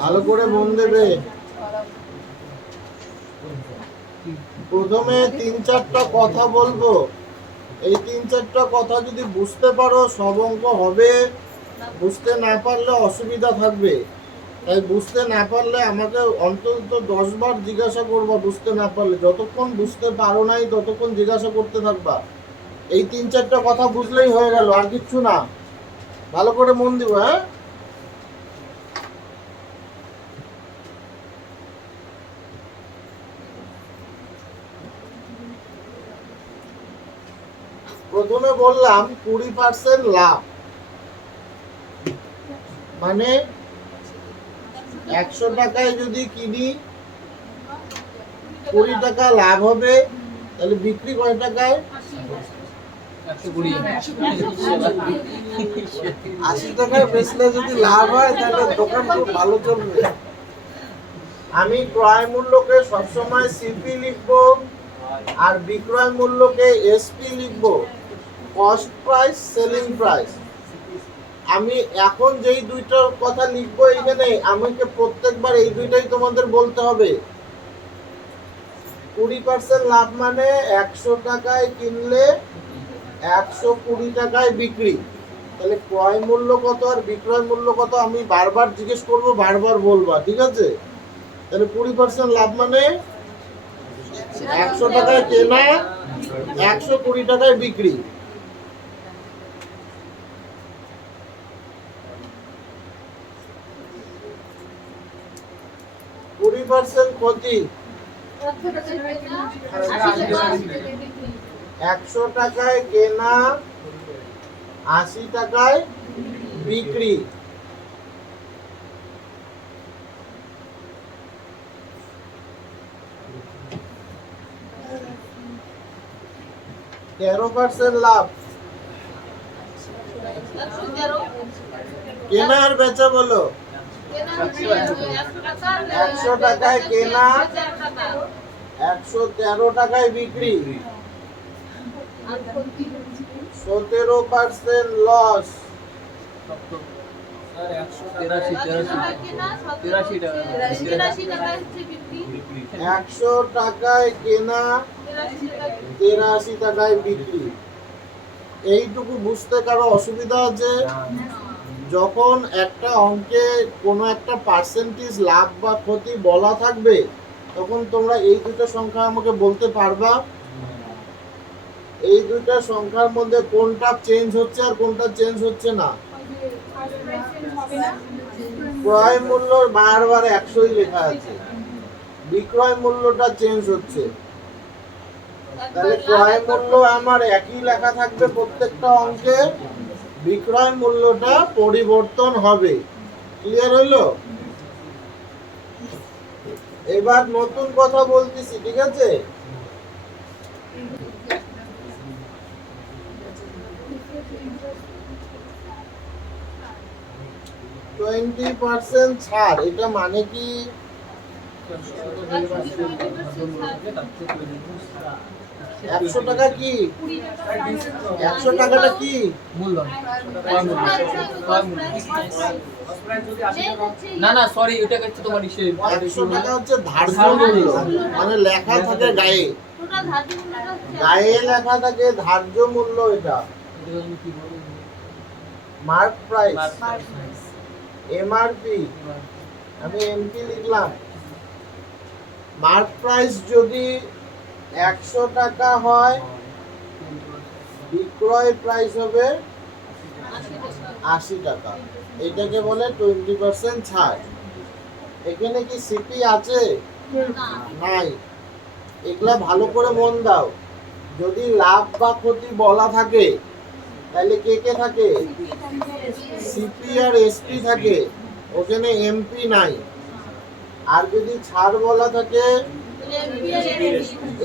ভালো করে মন দেবে। প্রথমে 3-4টা কথা বলবো, এই 3-4টা কথা যদি বুঝতে পারো সব অঙ্ক হবে, বুঝতে না পারলে অসুবিধা থাকবে। তাই বুঝতে না পারলে আমাকে অন্তত 10 বার জিজ্ঞাসা করবা। বুঝতে না পারলে যতক্ষণ বুঝতে পারো নাই ততক্ষণ জিজ্ঞাসা করতে থাকবা। এই 3-4টা কথা বুঝলেই হয়ে গেল, আর কিচ্ছু না। ভালো করে মন দিব। হ্যাঁ, প্রথমে বললাম 20% লাভ, মানে 100 টাকায় যদি কিনি 20 টাকা লাভ হবে, তাহলে বিক্রি কয় টাকায়? 80 টাকায় বেচলে যদি লাভ হয় তাহলে দোকান খুব ভালো চলবে। আমি ক্রয় মূল্যকে সবসময় সিপি লিখবো আর বিক্রয় মূল্যকে এসপি লিখবো, কস্ট প্রাইস সেলিং প্রাইস। আমি এখন যেই দুইটার কথা লিখবো এখানে, আমাকে প্রত্যেকবার এই দুইটাই তোমাদের বলতে হবে। 20% লাভ মানে 100 টাকায় কিনলে 120 টাকায় বিক্রি। তাহলে ক্রয় মূল্য কত আর বিক্রয় মূল্য কত আমি বারবার জিজ্ঞেস করবো, বারবার বলবা, ঠিক আছে? তাহলে 20% লাভ মানে 100 টাকায় কেনা 120 টাকায় বিক্রি। ক্ষতি 100 টাকায় কেনা 80 টাকায় বিক্রি। %13 লাভ, কেনা আর বেচা বলো। 100 টাকায় কেনা 113 টাকায় বিক্রি, 17% লস। 100 টাকায় কেনা 83 টাকায় বিক্রি। এইটুকু বুঝতে কারো অসুবিধা আছে? যখন একটা অঙ্কে কোনো একটা পার্সেন্টেজ লাভ বা ক্ষতি বলা থাকবে তখন তোমরা এই দুটো সংখ্যা আমাকে বলতে পারবা? এই দুইটা সংখ্যার মধ্যে কোনটা চেঞ্জ হচ্ছে আর কোনটা চেঞ্জ হচ্ছে না? ক্রয় মূল্য বারবার 100ই লেখা আছে, বিক্রয় মূল্যটা চেঞ্জ হচ্ছে। তাহলে ক্রয় মূল্য আমার একই লেখা থাকবে প্রত্যেকটা অঙ্কে, বিক্রয় মূল্যটা পরিবর্তন হবে। ক্লিয়ার হলো? এবার নতুন কথা বলতেছি, ঠিক আছে? %20 ছাড়, এটা মানে কি? 100 টাকা কি? 100 টাকাটা কি? না না সরি, ওটা হচ্ছে তোমার 100 টাকা হচ্ছে ধার্য মূল্য, মানে লেখা থাকে গায়ে, গায়ে লেখা থাকে ধার্য মূল্য। এটা মার্ক প্রাইস, এমআরপি, আমি এমপি লিখলাম। মার্ক প্রাইস যদি 100 টাকা হয়, বিক্রয় প্রাইস হবে 80 টাকা। এটাকে বলে 20% ছাড়। এখানে কি সিপি আছে? নাই। এগুলা ভালো করে মন দাও। যদি লাভ বা ক্ষতি বলা থাকে তাহলে কে কে থাকে? সিপি আর এসপি থাকে, ওখানে এমপি নাই। আর যদি ছাড় বলা থাকে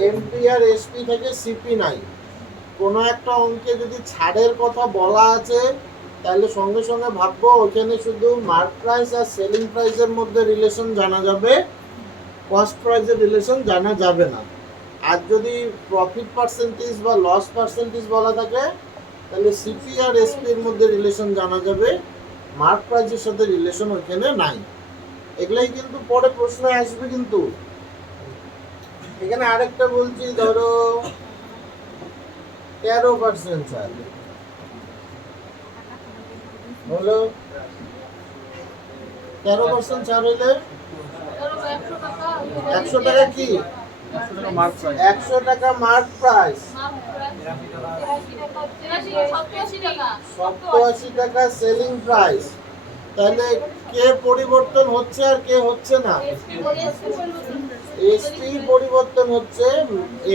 এমপি আর এসপি থেকে, সিপি নাই। কোনো একটা অঙ্কে যদি ছাড়ের কথা বলা আছে তাহলে সঙ্গে সঙ্গে ভাববো ওখানে শুধু মার্ক প্রাইস আর সেলিং প্রাইসের মধ্যে রিলেশন জানা যাবে, কস্ট প্রাইসের রিলেশন জানা যাবে না। আর যদি প্রফিট পার্সেন্টেজ বা লস পার্সেন্টেজ বলা থাকে তাহলে সিপি আর এসপি এর মধ্যে রিলেশন জানা যাবে, মার্ক প্রাইসের সাথে রিলেশন ওইখানে নাই। এগুলাই কিন্তু পরে প্রশ্ন আসবে। কিন্তু এখানে আরেকটা বলছি, ধরো 13% ছাড় হলো, 13% ছাড় হইলে 100 টাকা কি 100 টাকা মার্ক প্রাইস, 87 টাকা সেলিং প্রাইস। তাহলে কে পরিবর্তন হচ্ছে আর কে হচ্ছে না? এসপি পরিবর্তন হচ্ছে,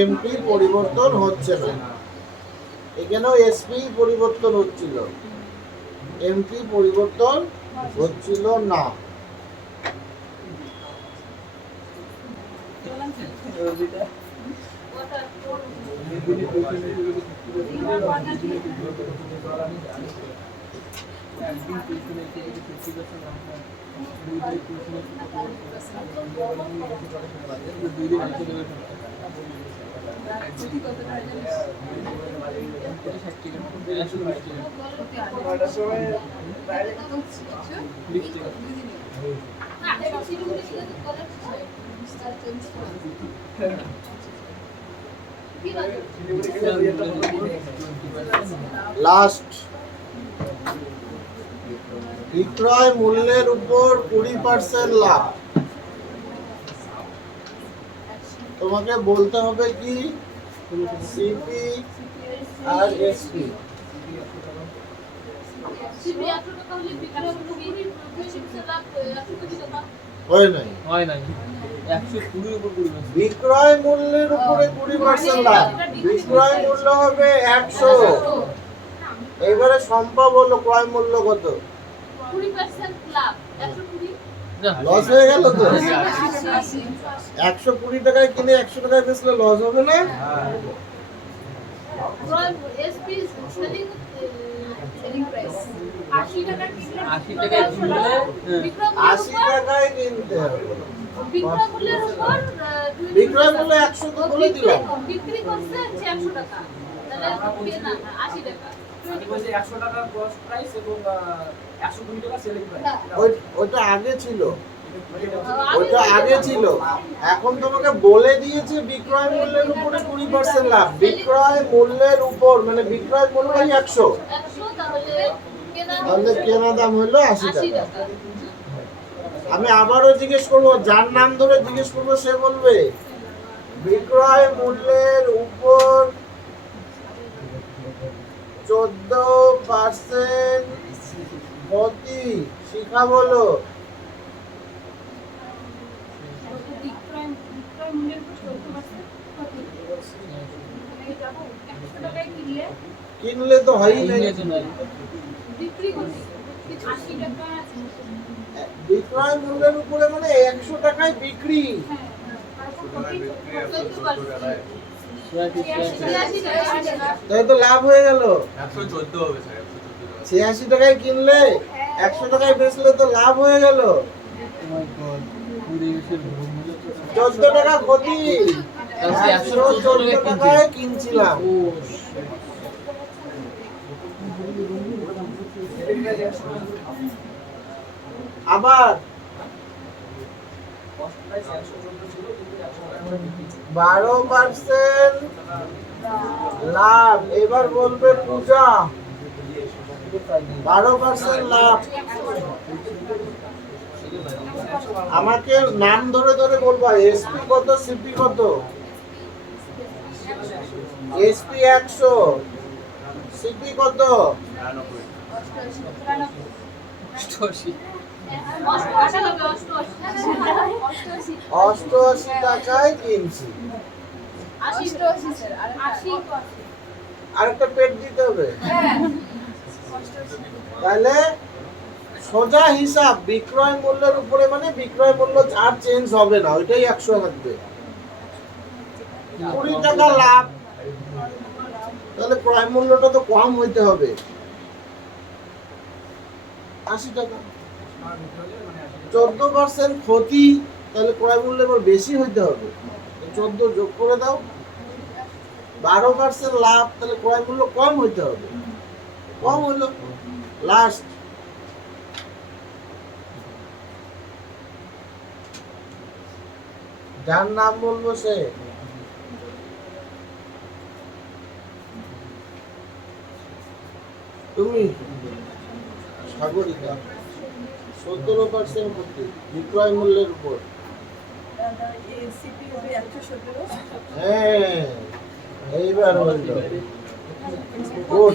এমপি পরিবর্তন হচ্ছে না। এখানেও এসপি পরিবর্তন হচ্ছিল, এমপি পরিবর্তন হচ্ছিল না। লাস্ট, বিক্রয় মূল্যের উপর 20% লাভ। তোমাকে বলতে হবে কি সিপি আর এসপি। হয় নাই, বিক্রয় মূল্যের উপরে 20% লাভ। বিক্রয় মূল্য হবে 100। এবারে সম্ভব হলো ক্রয় মূল্য কত? 20% লাভ 120। লস হয়ে গেল তো। 120 টাকায় কিনে 100 টাকায় বেচলে লস হবে না? এসপি সেলিং প্রাইস 80 টাকা কিনলে 80 টাকায় কিনলে 80 টাকায় কিনতে হবে। বিক্রয় মূল্যের উপর বিক্রয় মূল্য 100 তো বলে দিলাম। বিক্রি করছে 100 টাকা, তাহলে কেনা 80 টাকা। আমি বলছি 100 টাকা গ্রস প্রাইস এবং 120 টাকা সেলিং প্রাইস। ওইটা আগে ছিল, ওইটা আগে ছিল। এখন তোমাকে বলে দিয়েছে বিক্রয় মূল্যের উপরে 20% লাভ। বিক্রয় মূল্যের উপর মানে বিক্রয় মূল্যই 100, 100 তাহলে তাহলে কেনা দাম হলো 80 টাকা। আমি আবারও জিজ্ঞেস করবো, যার নাম ধরে জিজ্ঞেস করবো সে বলবে বিক্রয় মূল্যের উপর 14% ক্ষতি। শিখা বলো। বিক্রয় মূল্যের উপর 14% ক্ষতি। মানে যাবো 100 টাকায় কিনলে তো হয়ই নাই। বিক্রি করছি 80 টাকা। বিক্রয় মূল্যের উপরে মানে 100 টাকায় বিক্রি। তাই তো লাভ হয়ে গেল। 114 হবে স্যার, 86 টাকায় কিনলে 100 টাকায় বেচলে তো লাভ হয়ে গেল। 14 টাকা ক্ষতি, 114 টাকায় কিনছিলাম। আবার 12% লাভ। এবার বলবে পূজা 12% লাভ। আমাকে নাম ধরে ধরে বলবা এসপি কত, সিপি কত। এসপি 100, সিপি কত? 88 টাকায় কিনছি। আরেকটা পেট দিতে হবে। তাহলে সোজা হিসাব বিক্রয় মূল্যের উপরে মানে বিক্রয় মূল্য আর চেঞ্জ হবে না, ওইটাই 100 থাকবে। 20 টাকা লাভ, তাহলে ক্রয় মূল্যটা তো কম হইতে হবে, 80 টাকা। 14% ক্ষতি, তাহলে ক্রয় মূল্য এবার বেশি হইতে হবে, 14 যোগ করে দাও। 12% লাভ, তাহলে ক্রয় মূল্য কম হইতে হবে, কম হলো। লাস্ট যার নাম বলবো সে। তুমি সাগরিকা 17% ক্ষতি বিক্রয় মূল্যের উপর। হ্যাঁ, এইবার বললো গুড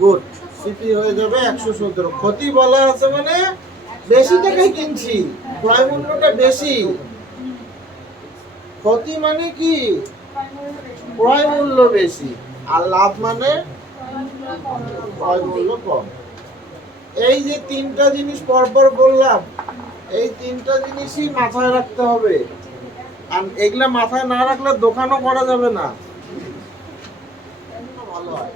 গুড। সিপি হয়ে যাবে 117। ক্ষতি বলা আছে মানে বেশি টাকায় কিনছি, ক্রয় মূল্যটা বেশি। ক্ষতি মানে কি? ক্রয় মূল্য বেশি, আর লাভ মানে ক্রয় মূল্য কম। এই যে তিনটা জিনিস পরপর বললাম, এই তিনটা জিনিসই মাথায় রাখতে হবে। আর এগুলা মাথায় না রাখলে দোকানও করা যাবে না। ভালো হয়।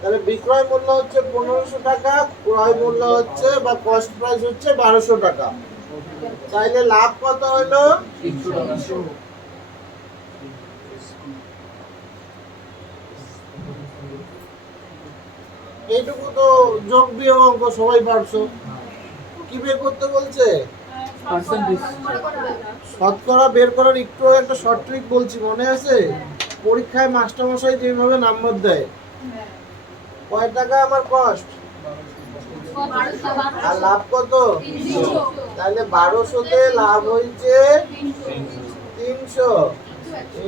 তাহলে বিক্রয় মূল্য হচ্ছে 1500 টাকা, ক্রয় মূল্য হচ্ছে বা কস্ট প্রাইস হচ্ছে 1200 টাকা। তাইলে লাভ কত হলো? 300 টাকা। এইটুকু তো যোগ বিয়োগ অঙ্ক সবাই পারছো। কি বের করতে বলছে? পার্সেন্টেজ। শতকরা বের করার একটু একটা শর্ট ট্রিক বলছি, মনে আছে? পরীক্ষায় মাস্টারমশাই যেভাবে নাম্বার দেয়, কয় টাকা আমার কস্ট আর লাভ কত? তাহলে 1200-তে লাভ হয়েছে 300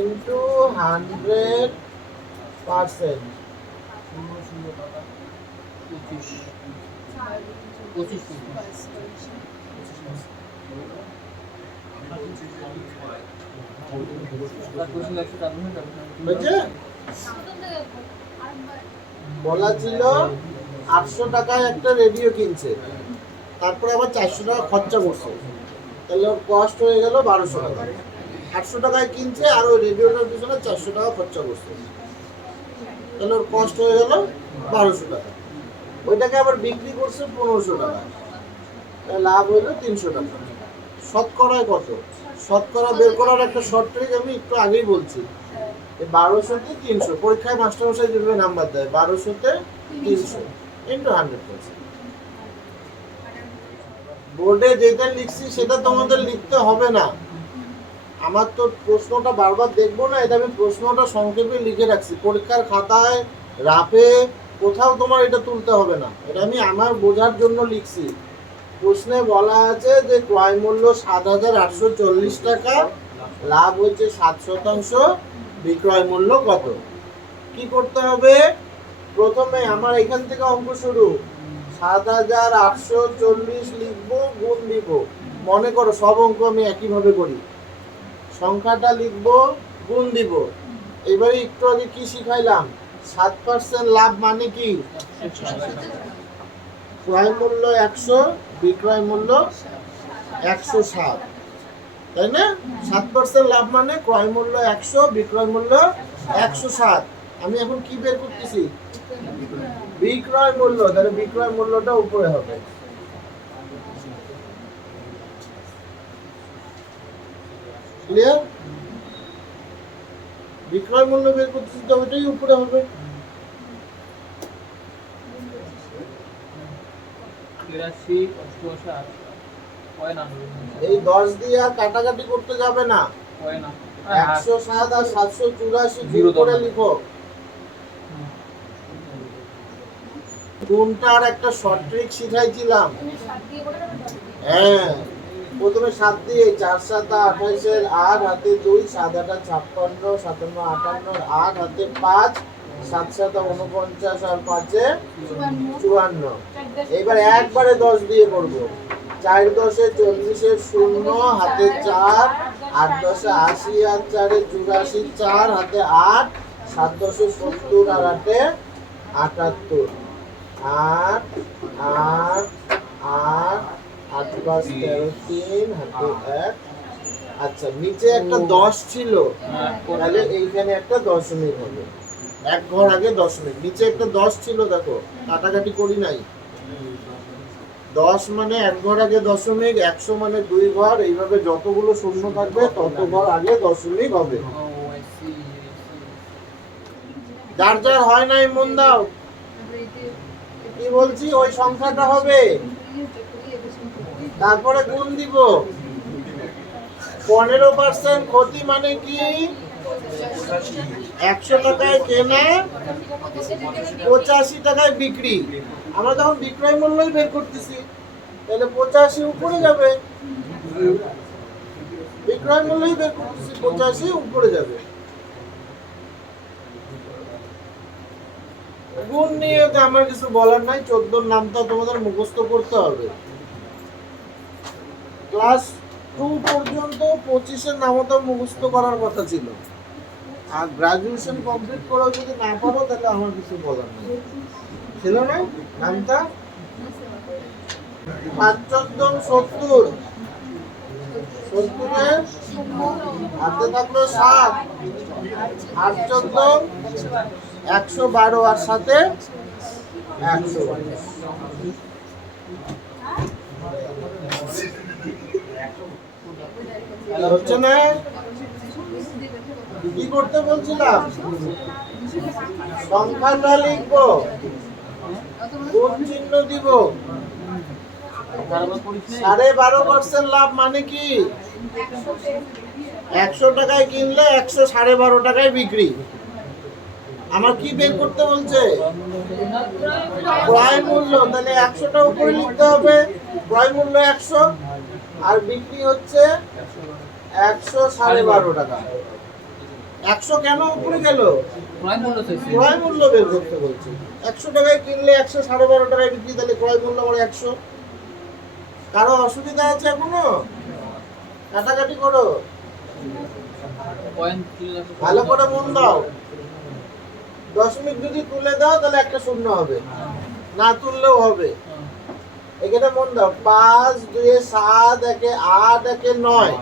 ইন্টু 100%। 25। বুঝছে? বলা ছিল 800 টাকায় একটা রেডিও কিনছে, তারপরে আবার 400 টাকা খরচা করছে, তাহলে ওর কস্ট হয়ে গেল 1200 টাকা। 800 টাকায় কিনছে আর ওই রেডিওটার পিছনে 400 টাকা খরচা করছে, তাহলে ওর কস্ট হয়ে গেল 1200 টাকা। ওইটাকে আবার বিক্রি করছে 1500 টাকা, লাভ হলো 300 টাকা। শতকরায় কত? শতকরা বের করার একটা শর্ট ট্রিক আমি একটু আগেই বলছি। 1200-তে 300, পরীক্ষায় মাস্টারমশাই যেভাবে নাম্বার দেয় 1200-তে 300 ইন্টু 100%। বোর্ডে যেটা লিখছি সেটা তোমাদের লিখতে হবে না। আমার তো প্রশ্নটা বারবার দেখবো না, এটা আমি প্রশ্নটা সংক্ষেপে লিখে রাখছি। পরীক্ষার খাতায় রাফে কোথাও তোমার এটা তুলতে হবে না, এটা আমি আমার বোঝার জন্য লিখছি। প্রশ্নে বলা আছে যে ক্রয় মূল্য 7840 টাকা, লাভ হচ্ছে 7%, বিক্রয় মূল্য কত? কি করতে হবে? প্রথমে আমার এখান থেকে অঙ্ক শুরু। 7840 লিখবো, গুণ দিব। মনে করো সব অঙ্ক আমি একইভাবে করি। সংখ্যাটা লিখবো, গুণ দিব। এবারে একটু আগে কি শিখাইলাম? 7% লাভ মানে কি? ক্রয় মূল্য 100, বিক্রয় মূল্য 107, তাই না? 7% লাভ মানে ক্রয় মূল্য 100, বিক্রয় মূল্য 107। আমি এখন কি বের করতেছি? বিক্রয় মূল্য। তাহলে বিক্রয় মূল্যটা উপরে হবে। ক্লিয়ার? বিক্রয় মূল্য বের করতেছি তো ওইটাই উপরে হবে। 83, 88, হয় না। এই 10 দিয়ে আর কাটাকাটি করতে যাবে না। হয় না। 107 আর 784 গুণ করে লিখো। কোনটার একটা শর্ট ট্রিক শিখাইছিলাম। হ্যাঁ, প্রথমে 7 দিয়ে 4 7 28 8 হাতে 2 7 8 56 57 58 8 হাতে 5 7 7 49 আর 5 54। এবার একবারে 10 দিয়ে করব। 4 10 40 0 হাতে 4 8 10 80 আর 4 84 4 হাতে 8 7 10 70 আর 8 78 8 8 8 8 5 13 3 হাতে 1। আচ্ছা, নিচে একটা 10 ছিল, তাহলে এইখানে একটা দশমিক হবে। এক ঘর আগে দশমিক, নিচে একটা 10 ছিল, দেখো কাটাকাটি করি নাই। 10 মানে এক ঘর আগে দশমিক, 100 মানে 2 ঘর, এইভাবে যতগুলো শূন্য থাকবে তত ঘর আগে দশমিক হবে। যার যার হয় নাই মন দাও। কি বলছি? ওই সংখ্যাটা হবে, তারপরে গুণ দিব। 15% ক্ষতি মানে কি? 100 টাকায় কেনা, 85 টাকায় বিক্রি। আমরা তখন বিক্রয় মূল্যই বের করতেছি, তাহলে 85 উপরে যাবে। বিক্রয় মূল্যই বের করতেছি, 85 উপরে যাবে। গুণ নিয়ে তো আমার কিছু বলার নাই, 14 নামটা তোমাদের মুখস্থ করতে হবে। ক্লাস 2 পর্যন্ত 25-এর নামও তো মুখস্থ করার কথা ছিল, আর গ্রাজুয়েশন কমপ্লিট করেও যদি না পারো তাহলে আমার কিছু বলার নেই। ছিল না নামটা? 5-14 70, 70-এর হাতে থাকলো 7, 8-14 112, আর সাথে 112। হচ্ছে না? কি করতে বলছিলাম? সংখ্যাটা লিখবো, গুণ চিহ্ন দিব। 12.5% লাভ মানে কি? 100 টাকায় কিনলে 112.5 টাকায় বিক্রি। আমার কি বের করতে বলছে? ক্রয় মূল্য। তাহলে 100টা উপরে লিখতে হবে, ক্রয় মূল্য 100 আর বিক্রি হচ্ছে 112.5 টাকা। 100 কেন উপরে গেল? ক্রয় মূল্য বের করতে বলছে। 100 টাকায় কিনলে 112.5 টাকায় বিক্রি, তাহলে ক্রয় মূল্য আমার 100। কারো অসুবিধা আছে এখনো? কাটাকাটি করো, ভালো করে মন দাও। দশমিক যদি তুলে দাও তাহলে একটা শূন্য হবে, না তুললেও হবে। এখানে মন দাও, 5 2 7 1 8 1 9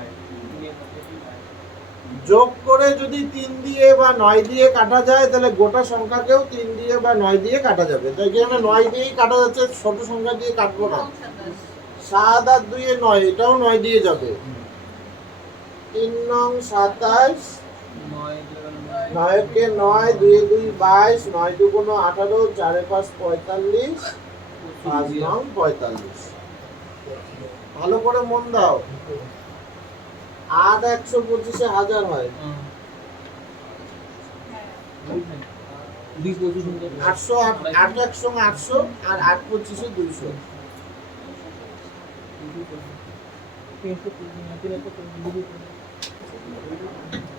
যোগ করে যদি 3 দিয়ে বা 9 দিয়ে কাটা যায়, তাহলে গোটা সংখ্যাকেও 3 দিয়ে বা 9 দিয়ে কাটা যাবে। তাই এখানে 9 দিয়েই কাটা যাচ্ছে, ছোট সংখ্যা দিয়ে কাটবো না। 7 আর 2 এ 9, এটাও 9 দিয়ে যাবে। 3 নং 27, 9 কে 9, 2 2 22, 9 2 18, 4 5 45, 5 নং 45। ভালো করে মন দাও। 8 125 এ 1000 হয়, 800 8 100 800 আর 8 25 এ 200।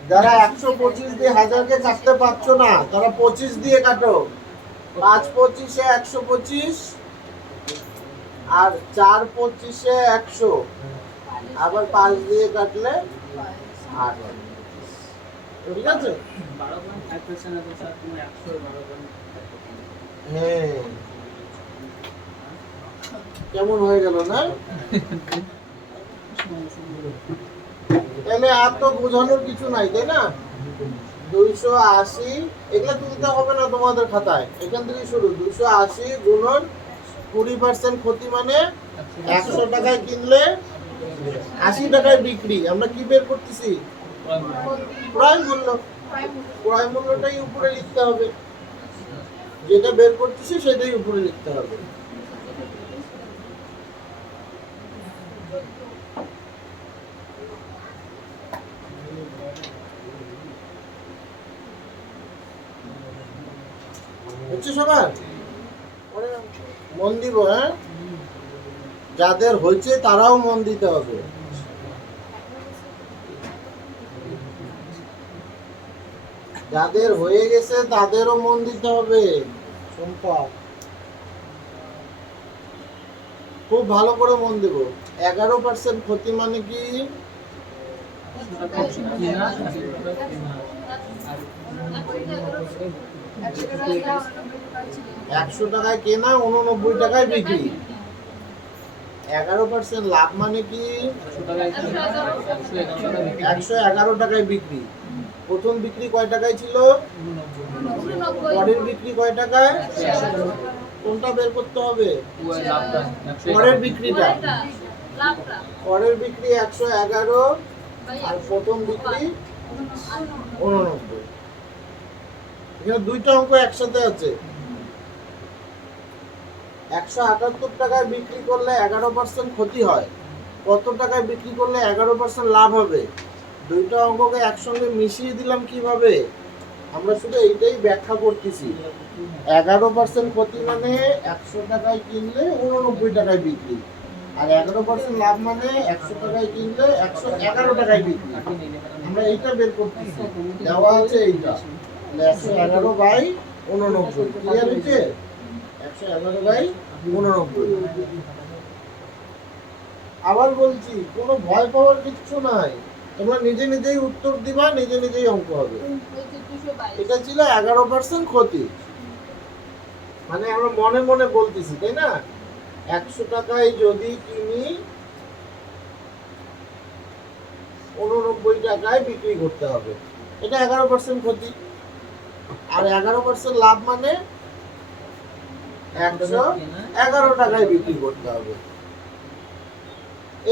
যারা 125 দিয়ে 1000 কে কাটতে পারছো না, তারা 25 দিয়ে কাটো। 5 25 এ 125 আর 4 25 এ 100, আবার 5 দিয়ে কাটলে 8 হয়। ঠিক আছে? হ্যাঁ, কেমন হয়ে গেল না? তাহলে আর তো বোঝানোর কিছু নাই, তাই না? 280, এগুলা তুলতে হবে না তোমাদের খাতায়, এখান থেকে শুরু। 280 গুণন 20% ক্ষতি মানে 100 টাকায় কিনলে 80 টাকায় বিক্রি। আমরা কি বের করতেছি? ক্রয় মূল্য। ক্রয় মূল্যটাই উপরে লিখতে হবে, যেটা বের করতেছি সেটাই উপরে লিখতে হবে। হচ্ছে সবার? মন দিব, হ্যাঁ? যাদের হয়েছে তারাও মন দিতে হবে। যাদের হয়ে গেছে তাদেরও মন দিতে হবে। সম্পদ খুব ভালো করে মন দেব। 11% ক্ষতি মানে কি? 100 টাকায় কেনা, 89 টাকায় বিক্রি। 11% লাভ মানে কি? 111 টাকায় বিক্রি। প্রথম বিক্রি কয় টাকায় ছিল? পরের বিক্রি কয় টাকায়? কোনটা বের করতে হবে? পরের বিক্রিটা। পরের বিক্রি 111 আর প্রথম বিক্রি 89। এখানে দুইটা অঙ্ক একসাথে আছে। 178 টাকায় বিক্রি করলে 11% ক্ষতি হয়, কত টাকায় বিক্রি করলে 11% লাভ হবে। দুইটা অঙ্ককে একসঙ্গে মিশিয়ে দিলাম কিভাবে, আমরা শুধু এইটাই ব্যাখ্যা করতেছি। 11% ক্ষতি মানে 100 টাকায় কিনলে 89 টাকায় বিক্রি, আর 11% লাভ মানে 100 টাকায় কিনলে 111 টাকায় বিক্রি। আমরা এইটা বের করতেছি, দেওয়া আছে এইটা 111/89। ক্লিয়ার হয়েছে? 111/89। আবার বলছি, কোনো ভয় পাওয়ার কিচ্ছু নাই, তোমরা নিজে নিজেই উত্তর দিবা, নিজে নিজেই অঙ্ক হবে। এটা ছিল 11% ক্ষতি, মানে আমরা মনে মনে বলতেছি, তাই না? 100 টাকায় যদি কিনি 89 টাকায় বিক্রি করতে হবে, এটা 11% ক্ষতি। আর 11% লাভ মানে 111 টাকায় বিক্রি করতে হবে।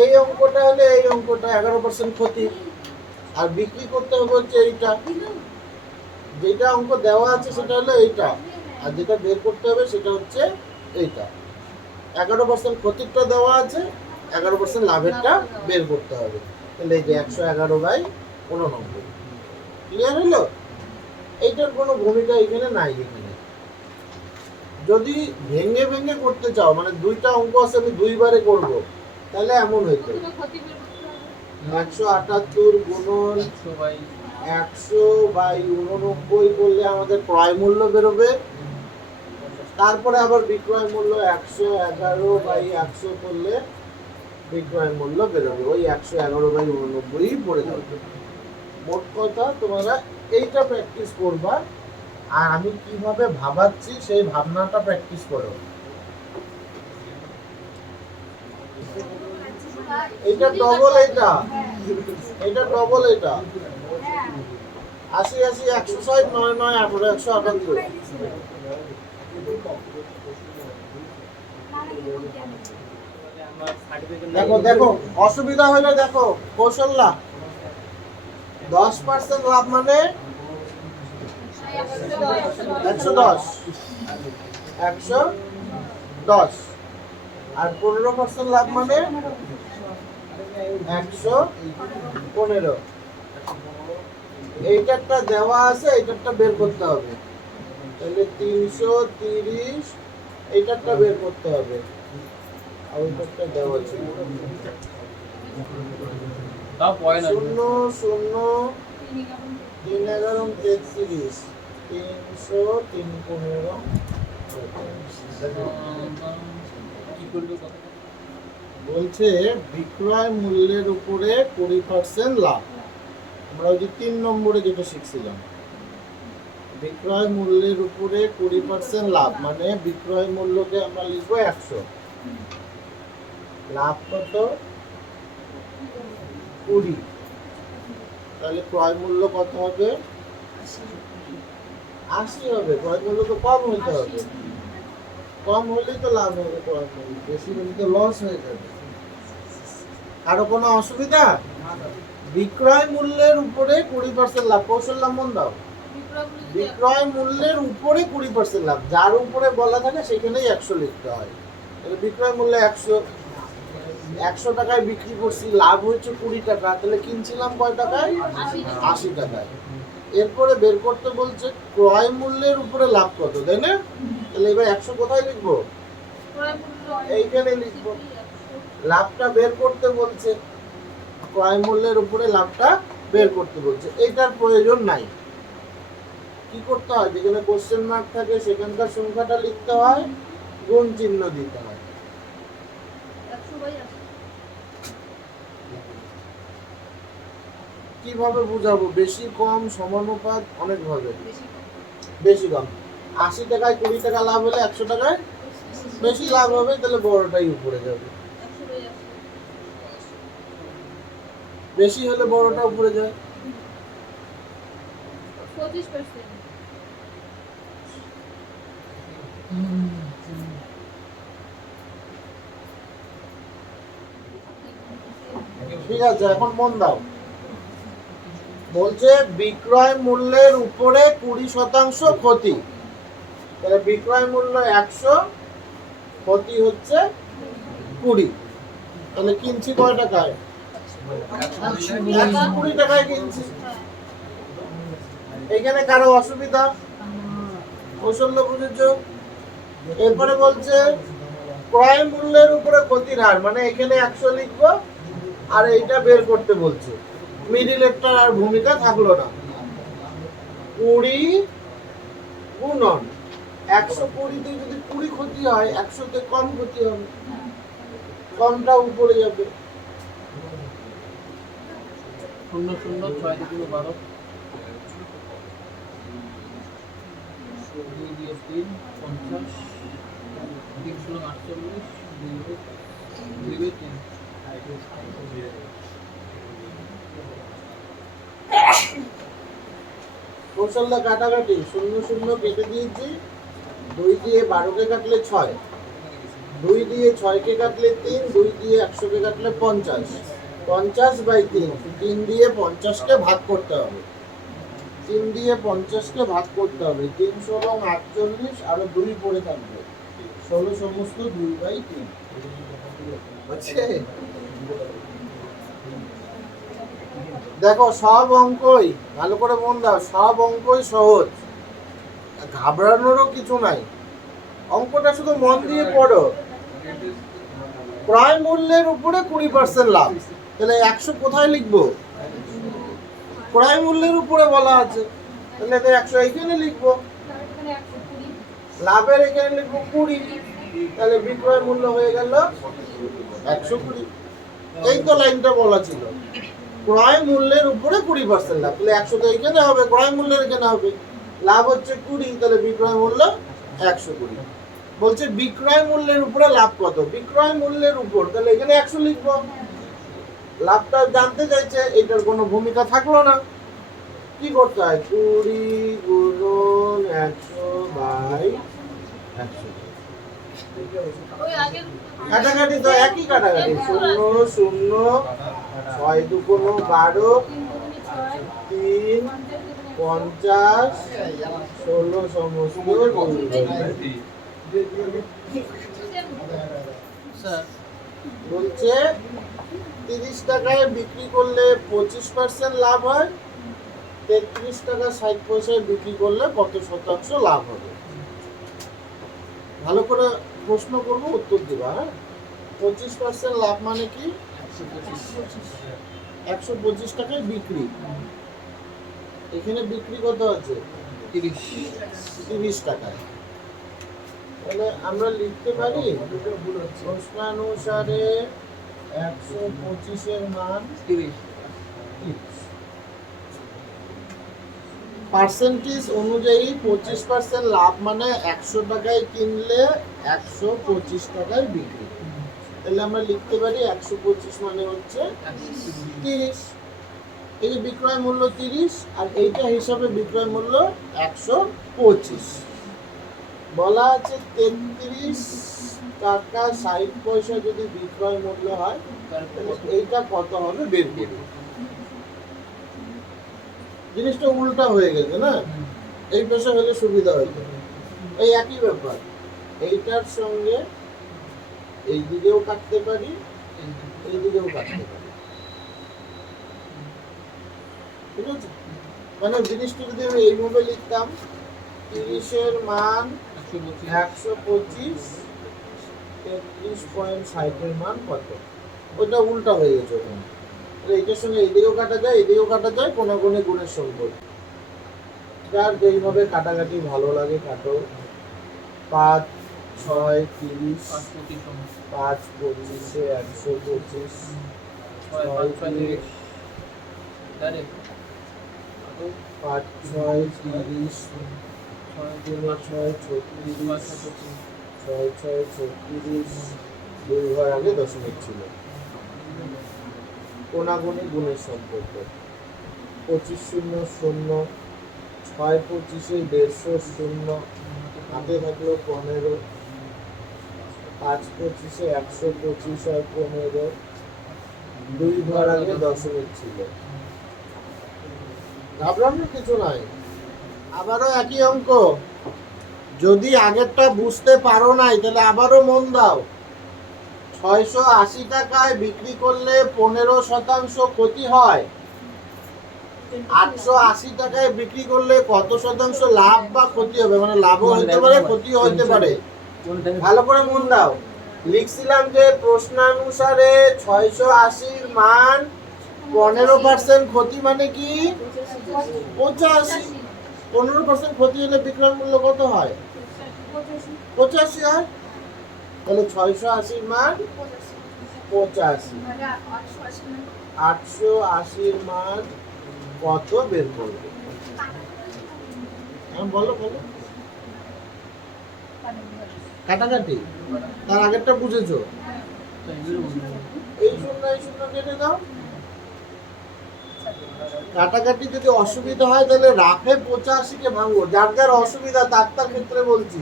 এই অঙ্কটা হলে এই অঙ্কটা 11% ক্ষতি, আর বিক্রি করতে হবে হচ্ছে এইটা। যেটা অঙ্ক দেওয়া আছে সেটা হলো এইটা, আর যেটা বের করতে হবে সেটা হচ্ছে এইটা। 11% ক্ষতিরটা দেওয়া আছে, 11% লাভেরটা বের করতে হবে। তাহলে এই যে 111/89। ক্লিয়ার হলো? এইটার কোনো ভূমিকা এখানে নাই। এখানে যদি ভেঙে ভেঙে করতে চাও, মানে দুইটা অঙ্ক আছে আমি দুইবারে করব, তাহলে এমন হইতো 178 গুণন 100/89 করলে আমাদের ক্রয় মূল্য বেরোবে। তারপরে আবার বিক্রয় মূল্য 111/100 করলে বিক্রয় মূল্য বেরোবে, ওই 111/89 পড়ে যাবে। মোট কথা তোমরা এইটা প্র্যাকটিস করবা, আর আমি কিভাবে ভাবাচ্ছি সেই ভাবনাটা প্র্যাকটিস করো। এটা ডবল, এটা ডবল, এটা 80 80 160 9 9 18 178। দেখো দেখো অসুবিধা হলে দেখো কৌশল্যা, 10% লাভ মানে 110, 110, আর 15% লাভ মানে 115। এইটারটা দেওয়া আছে, এইটারটা বের করতে হবে। তাহলে 330, এইটারটা বের করতে হবে, আর ওইটারটা দেওয়া ছিল 0 0 3 11 33 300 3 15। বলছে বিক্রয় মূল্যের উপরে 20% লাভ। আমরা ওই যে 3 নম্বরে যেটা শিখছিলাম, বিক্রয় মূল্যের উপরে 20% লাভ মানে বিক্রয় মূল্যকে আমরা লিখবো 100, লাভ কত 20, তাহলে ক্রয় মূল্য কত হবে 80 হবে। ক্রয় মূল্য তো কম হইতে হবে, কম হলেই তো লাভ হবে, ক্রয় মূল্য বেশি হলে তো লস হয়ে যাবে। আরো কোনো অসুবিধা? বিক্রয় মূল্যের উপরে 20% লাভ। কৌশল মন দাও, বিক্রয় মূল্যের উপরে 20% লাভ, যার উপরে বলা থাকে সেখানেই 100 লিখতে হয়। তাহলে বিক্রয় মূল্য 100 টাকায় বিক্রি করছি, লাভ হচ্ছে 20 টাকা, তাহলে কিনছিলাম কয় টাকায় 80 টাকায়। এরপরে বের করতে বলছে ক্রয় মূল্যের উপরে লাভ কত, তাই না? তাহলে এবার 100 কোথায় লিখবো, এইখানে লিখবো। লাভটা বের করতে বলছে, ক্রয় মূল্যের উপরে লাভটা বের করতে বলছে, এইটার প্রয়োজন নাই। কি করতে হয়, যেখানে কোশ্চেন মার্ক থাকে সেখানকার সংখ্যাটা লিখতে হয়, গুণ চিহ্ন দিতে হয়। কিভাবে বুঝাবো, বেশি কম সমানুপাত অনেক ভাবে। বেশি কম 80 টাকায় 20 টাকা লাভ হলে 100 টাকায় বেশি লাভ হবে, তাহলে বড়টাই উপরে যাবে। বেশি হলে বড়টা উপরে যায়। 25%। ঠিক আছে, এখন মন দাও। বলছে বিক্রয় মূল্যের উপরে 20% ক্ষতি, তাহলে বিক্রয় মূল্য 100, ক্ষতি হচ্ছে 20। তাহলে কিনছি কয় টাকায়? 120 টাকায় কিনছি। এখানে কারো অসুবিধা? কৌশল্য বুঝেছ? এরপরে বলছে ক্রয় মূল্যের উপরে ক্ষতির হার, মানে এখানে 100 লিখবো আর এইটা বের করতে বলছে। মিডিলেরটা আর ভূমিকা থাকলো না। 20 গুণন 120 তে যদি 20 ক্ষতি হয়, 100 তে কম ক্ষতি হবে, কমটা উপরে যাবে। 0 0 6 2 12 2 দিয়ে 3 50 3 ষোলো 48 2 2 3 কৌশলটা কাটাকাটি 0 0 কেটে দিয়েছি। 2 দিয়ে 12 কে কাটলে 6, 2 দিয়ে 6 কে কাটলে 3, 2 দিয়ে 100 কে কাটলে 50, 50/3, 3 দিয়ে 50 কে ভাগ করতে হবে, 3 দিয়ে 50 কে ভাগ করতে হবে। 3 ষোলো 48 আর 2 পড়ে থাকবে, 16 সমস্ত 2/3 বুঝছে? দেখো সব অঙ্কই ভালো করে মন দাও, সব অঙ্কই সহজ, ঘাবড়ানোরও কিছু নাই। অঙ্কটা শুধু মন দিয়ে পড়ো। ক্রয় মূল্যের উপরে 20% লাভ, তাহলে 100 কোথায় লিখবো? ক্রয় মূল্যের উপরে বলা আছে, তাহলে 100 এখানে লিখবো। এখানে 120 লাভের এখানে লিখবো 20, তাহলে বিক্রয় মূল্য হয়ে গেল 120। এই তো লাইনটা বলা ছিল, ক্রয় মূল্যের উপরে 20% লাভ, তাহলে 100 তো এখানে হবে, ক্রয় মূল্যের এখানে হবে। লাভ হচ্ছে 20, তাহলে বিক্রয় মূল্য 120। বলছে বিক্রয় মূল্যের উপরে লাভ কত? বিক্রয় মূল্যের উপর, তাহলে এখানে 100 লিখবো। লাভটা জানতে চাইছে, এটার কোনো ভূমিকা থাকলো না। কি করতে হয়? 20 গুণন 100/100। ওই আগের কাটাকাটি তো একই কাটাকাটি, 0 0 6 2 12 3 50 16 সমস্ত 2/3। স্যার বলছে 30 টাকায় বিক্রি করলে 25% লাভ হয়, 33 টাকা 60 পয়সায় বিক্রি করলে কত শতাংশ লাভ হবে? ভালো করে প্রশ্ন করবো, উত্তর দিবা। হ্যাঁ, 25% লাভ মানে কি? 125 টাকায় বিক্রি, এখানে বিক্রি কত আছে? 30 টাকায়। তাহলে আমরা লিখতে পারি প্রশ্নানুসারে 125 এর মান 30 পার্সেন্টেজ অনুযায়ী 25% লাভ মানে 100 টাকায় কিনলে 125 টাকায় বিক্রি। তাহলে আমরা লিখতে পারি 125 মানে হচ্ছে 30। এই যে বিক্রয় মূল্য 30 আর এইটা হিসাবে বিক্রয় মূল্য 125। বলা আছে 33 টাকা 60 পয়সা যদি বিক্রয় মূল্য হয়, তাহলে এইটা কত হবে বের করব। জিনিসটা উল্টা হয়ে গেছে না? এই পেশা হলে সুবিধা হইতো। এই একই ব্যাপার, এইটার সঙ্গে এই দিকেও কাটতে পারি, এই দিকেও কাটতে পারি, ঠিক আছে? মানে জিনিসটা যদি আমি এইভাবে লিখতাম, 30 এর মান 125, 33.60 এর মান কত? ওইটা উল্টা হয়ে গেছে ওখানে। এইটার সঙ্গে এইদিকেও কাটা যায়, এইদিকেও কাটা যায়, কোনাগুনি গুণের সম্পর্ক। যার যেইভাবে কাটাকাটি ভালো লাগে কাটো। 5 6 30, 5 25 125, 6 30, 5 6 30, 6 36, 6 36, 2 ঘর আগে দশমিক ছিল। কোনাগুনি গুণের সম্পর্ক, 25 0 0, 6 25 150 0, হাতে থাকলো 15, 5 25 125 আর 15, 2 ঘর আগে দশমিক ছিল। ঘাবড়ানোর কিছু নাই। আবারও একই অঙ্ক, যদি আগেরটা বুঝতে পারো নাই তাহলে আবারও মন দাও। 680 টাকায় বিক্রি করলে 15% ক্ষতি হয়। 880 টাকায় বিক্রি করলে কত শতাংশ লাভ বা ক্ষতি হবে? মানে লাভও হতে পারে, ক্ষতিও হতে পারে। ভালো করে মন দাও। লিখছিলাম যে প্রশ্নানুসারে 680 এর মান 15% ক্ষতি মানে কি 85। 15% ক্ষতি হলে বিক্রয় মূল্য কত হয়? 85 হয়। তাহলে 680 এর মান 85। 880 এর মান কত বের করবে? হ্যাঁ বলো বলো। কাটাকাটি তার আগেরটা বুঝেছো? এই শূন্য কেটে দাও। কাটাকাটি যদি অসুবিধা হয় তাহলে রাফে 85 কে ভাঙবো। যার যার অসুবিধা তার তার ক্ষেত্রে বলছি।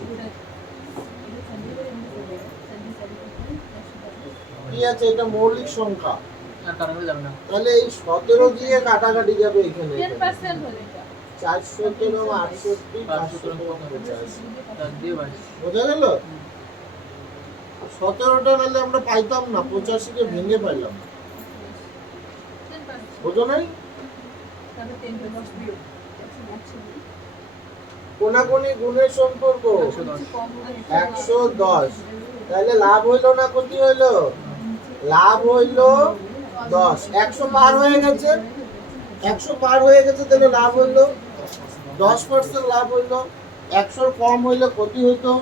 কি আছে? এটা মৌলিক সংখ্যা, তাহলে এই 17 দিয়ে কাটাকাটি যাবে এখানে। 10% হলে 417, 68, 585 বোঝা গেল? 17টা নাহলে আমরা পাইতাম না, 85 কে ভেঙে পাইলাম। 10%। বোঝো নাই? কোনাকুনি গুণের সম্পর্ক 110। তাহলে লাভ হইলো না ক্ষতি হইলো? লাভ হইলো 10। 100 পার হয়ে গেছে, 100 পার হয়ে গেছে, তাহলে লাভ হইলো 10% লাভ হইলো। 100 কম হইলে ক্ষতি হইতো।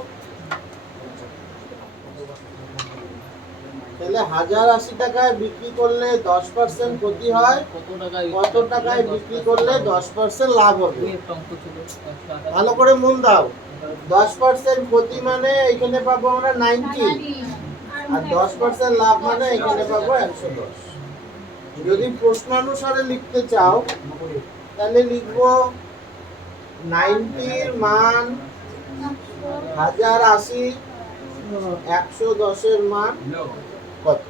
তাহলে 1080 টাকায় বিক্রি করলে 10% ক্ষতি হয়, কত টাকায় বিক্রি করলে 10% লাভ হবে? ভালো করে মন দাও। 10% ক্ষতি মানে এখানে পাবো আমরা 90, আর 10% লাভ মানে এখানে পাবো 110। যদি প্রশ্নানুসারে লিখতে চাও তাহলে লিখবো 90 এর মান 1080, 110 এর মান কত?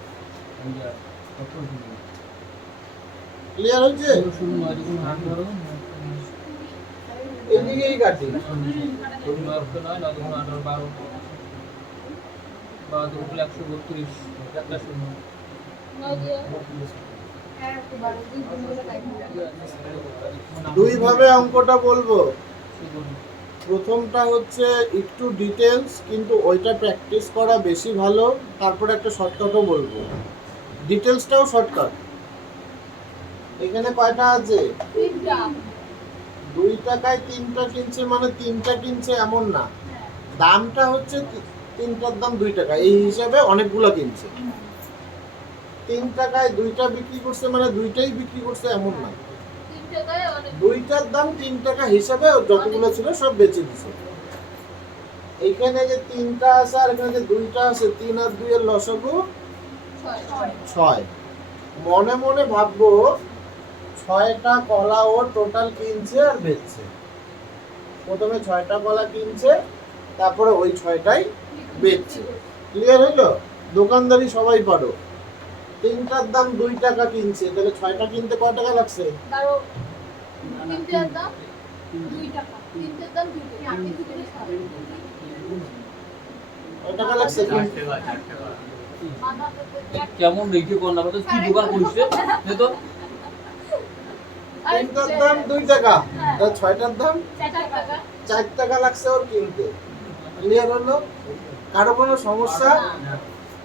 ক্লিয়ার হচ্ছে? এদিকেই কাটি। দুই ভাবে অঙ্কটা বলবো। প্রথমটা হচ্ছে একটু ডিটেলস, কিন্তু ওইটা প্র্যাকটিস করা বেশি ভালো। তারপরে একটা শর্টকাটও বলবো। ডিটেলসটাও শর্টকাট। এখানে কয়টা আছে? 2 টাকায় 3টা কিনছে, মানে 3টা কিনছে এমন না। দামটা হচ্ছে 3টার দাম 2 টাকা, এই হিসাবে অনেকগুলো কিনছে। 3 টাকায় 2টা বিক্রি করছে, মানে 2টাই বিক্রি করছে এমন না। 2টার দাম 3 টাকা হিসাবে যতগুলো ছিল সব বেচে দিছে। এইখানে যে 3টা আছে আর এখানে যে 2টা আছে, 3 আর 2 এর লসাগু 6। মনে মনে ভাববো 6টা কলা ও টোটাল কিনছে আর বেচছে। প্রথমে 6টা কলা কিনছে, তারপরে ওই 6টাই বেচছে। ক্লিয়ার হলো? দোকানদারি সবাই পারো। 3টার দাম 2 টাকা কিনছে, তাহলে 6টা কিনতে কয় টাকা লাগছে? 3টার দাম 2 টাকা। 3টার দাম 2 টাকা। কয় টাকা লাগছে? কেমন দেখি কোন না, কি দোকান করিস রে? নে তো 3টার দাম 2 টাকা, তাহলে 6টার দাম 4 টাকা। 4 টাকা লাগছে ওর কিনতে। ক্লিয়ার হলো? কারো কোনো সমস্যা?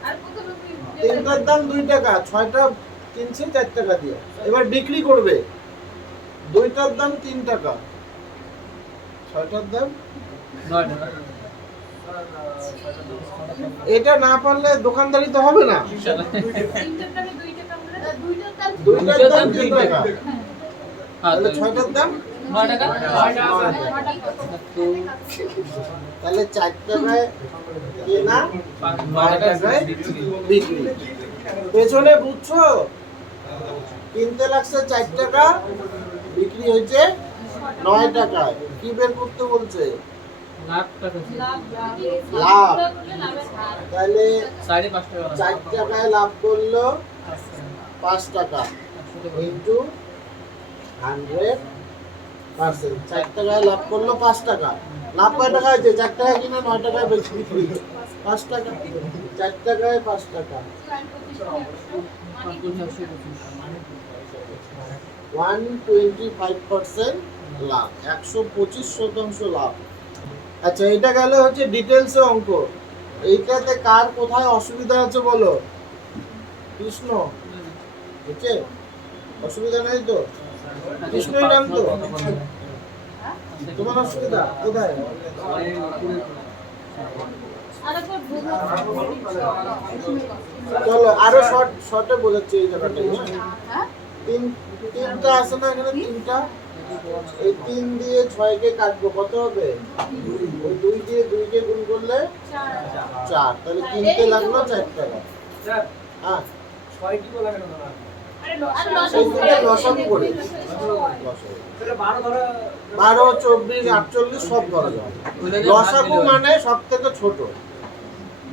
আর কত রুপি? 3টার দাম 2 টাকা, 6টা কিনছে 4 টাকা দিয়ে। এবার বিক্রি করবে। 2টার দাম 3 টাকা, 6টার দাম। 9 টাকা। এটা না পারলে দোকানদারি তো হবে না। 3টার দামে 2 টাকা আমরা 2টার দাম 2টার দাম 3 টাকা, তাহলে 6টার দাম 9 টাকা। তাহলে 4 টাকায় কেনা, 9 টাকায় বিক্রি। পেছনে বুঝছো? কিনতে লাগছে 4 টাকা, বিক্রি হয়েছে 9 টাকায়। কি বের করতে বলছে? লাখ টাকা। লাভ। লাভের হার। তাহলে 5.5 টাকা। 4 টাকায় লাভ করলো 5 টাকা ইন্টু 100%। 4 টাকায় লাভ করলো 5 টাকা। লাভ কয় টাকা হয়েছে? 4 টাকা কিনা 9 টাকায় বিক্রি, 5 টাকা। 4 টাকায় 5 টাকা, 125% লাভ, 125% লাভ। আচ্ছা, এটা গেল হচ্ছে ডিটেলসে অঙ্ক। এইটাতে কার কোথায় অসুবিধা আছে বলো? কৃষ্ণ, বুঝছে? অসুবিধা নেই তো? কৃষ্ণই নাম তো? তোমার অসুবিধা কোথায়? চলো আরো শর্টে বোঝাচ্ছি এই জায়গাটাই। হ্যাঁ, তিনটা আছে না এখানে? তিনটা, এই 3 দিয়ে 6 কে কাটবো, কত হবে? ওই 2 দিয়ে 2 কে গুণ করলে 4, তাহলে কিনতে লাগলো 4 টাকা। স্যার হ্যাঁ, 6টি তো লাগানো না। সেই থেকে লসাগু করি। তাহলে 12 ধরা 12, 24, 48 সব ধরা যাবে। লসাগু মানে সব থেকে ছোট।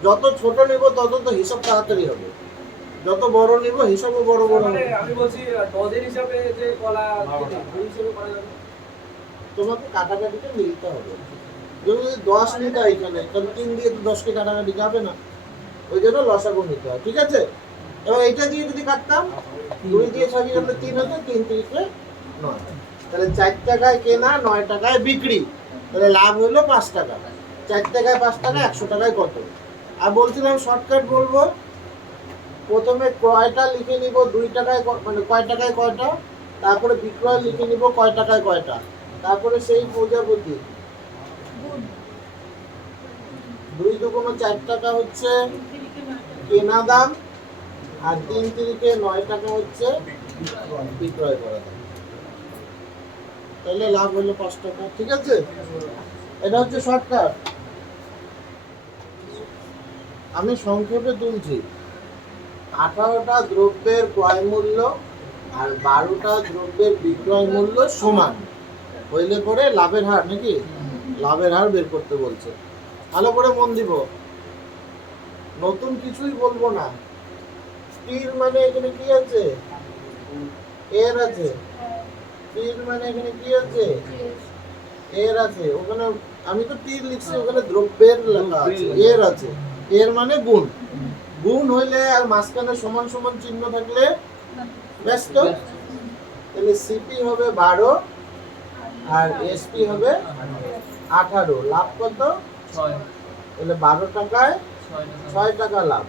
যত ছোট নিব তত তো হিসাব তাড়াতাড়ি হবে, যত বড় নিব হিসাবও বড় বড় মানে হবে। আমি বলছি ডজের হিসাবে যে কলা ওই হিসাবে করা যাবে। তোমাকে কাটাকাটিটা মিলতে হবে। যদি 10 নিতে হয় এখানে, তাহলে 3 দিয়ে তো 10 কে কাটাকাটি যাবে না, ওই জন্য লসাগু নিতে হয়। ঠিক আছে, এবার এইটা দিয়ে যদি কাটতাম, 2 দিয়ে 6 দিয়ে আমরা 3 হতো, 3 3 9, তাহলে 4 টাকায় কেনা, 9 টাকায় বিক্রি, তাহলে লাভ হলো 5 টাকা। 4 টাকায় 5 টাকা, 100 টাকায় কত? আর বলছিলাম শর্টকাট বলবো, প্রথমে ক্রয়টা লিখে নিব 2 টাকায়, মানে কয় টাকায় কয়টা, তারপরে বিক্রয় লিখে নিব কয় টাকায় কয়টা, তারপরে সেই প্রজাপতি 2 দুগুণ 4 টাকা হচ্ছে কেনা দাম, আর 3 তিরিকে 9 টাকা হচ্ছে বিক্রয় করা দাম, তাহলে লাভ হলো 5 টাকা। ঠিক আছে, এটা হচ্ছে শর্টকাট। আমি সংক্ষেপে তুলছি। 18টা দ্রব্যের ক্রয় মূল্য আর 12টা দ্রব্যের বিক্রয় মূল্য সমান হইলে পরে লাভের হার, নাকি লাভের হার বের করতে বলছে। ভালো করে মন দিব, নতুন কিছুই বলবো না। তীর মানে এখানে কি আছে? এর আছে। তীর মানে এখানে কি আছে? এর আছে। ওখানে আমি তো তীর লিখছি, ওখানে দ্রব্যের লেখা আছে, এর আছে। এর মানে গুণ, গুণ হইলে আর মাঝখানে সমান সমান চিহ্ন থাকলে ব্যস্ত। তাহলে সিপি হবে 12 আর এসপি হবে 18, লাভ কত? 6, তাহলে 12 টাকায় 6 টাকা লাভ।